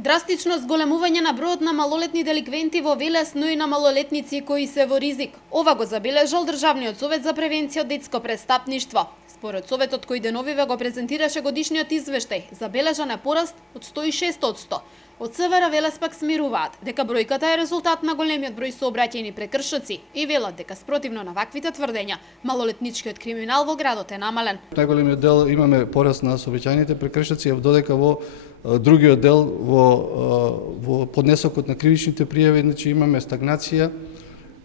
Драстично зголемување на бројот на малолетни деликвенти во Велес, но и на малолетници кои се во ризик. Ова го забележал Државниот совет за превенција од детско престапништво. Според советот кој деновиве го презентираше годишниот извештај, забележан е пораст од 106%. Од СВР Велес пак смируваат дека бројката е резултат на големиот број сообраќајни прекршоци и велат дека спротивно на ваквите тврдења, малолетничкиот криминал во градот е намален. Најголемиот дел имаме пораст на сообраќајните прекршоци, додека во другиот дел во поднесокот на кривичните пријави, значи имаме стагнација.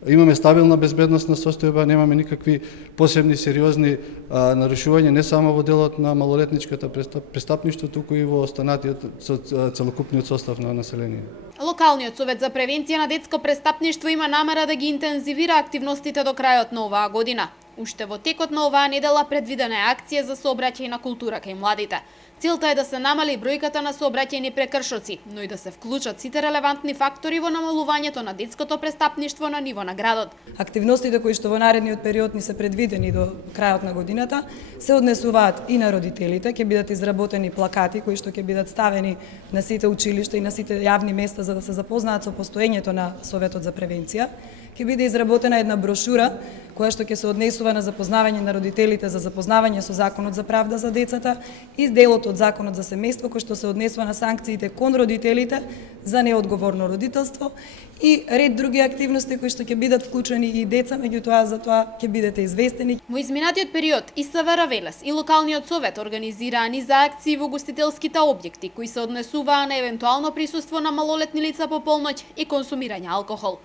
Имаме стабилна безбедносна состојба, немаме никакви посебни сериозни нарушувања не само во делот на малолетничката престапништво, туку и во останатиот целокупниот состав на население. Локалниот совет за превенција на детско престапништво има намера да ги интензивира активностите до крајот на оваа година. Уште во текот на оваа недела предвидена е акција за сообраќајна култура кај младите. Целта е да се намали бројката на сообраќајни прекршоци, но и да се вклучат сите релевантни фактори во намалувањето на детското престапништво на ниво на градот. Активностите кои што во наредниот период ни се предвидени до крајот на годината се однесуваат и на родителите, ќе бидат изработени плакати кои што ќе бидат ставени на сите училишта и на сите јавни места за да се запознаат со постоењето на Советот за превенција. Ќе биде изработена една брошура која што ќе се однесува на запознавање на родителите за запознавање со Законот за правда за децата и делот од Законот за семејство кој што се однесува на санкциите кон родителите за неодговорно родителство и ред други активности кои што ќе бидат вклучени и деца, меѓутоа за тоа ќе бидете известени. Во изминатиот период и СВР Велес и локалниот совет организираа низа акции во гостителските објекти кои се однесуваа на евентуално присуство на малолетни лица по полноќ и консумирање алкохол.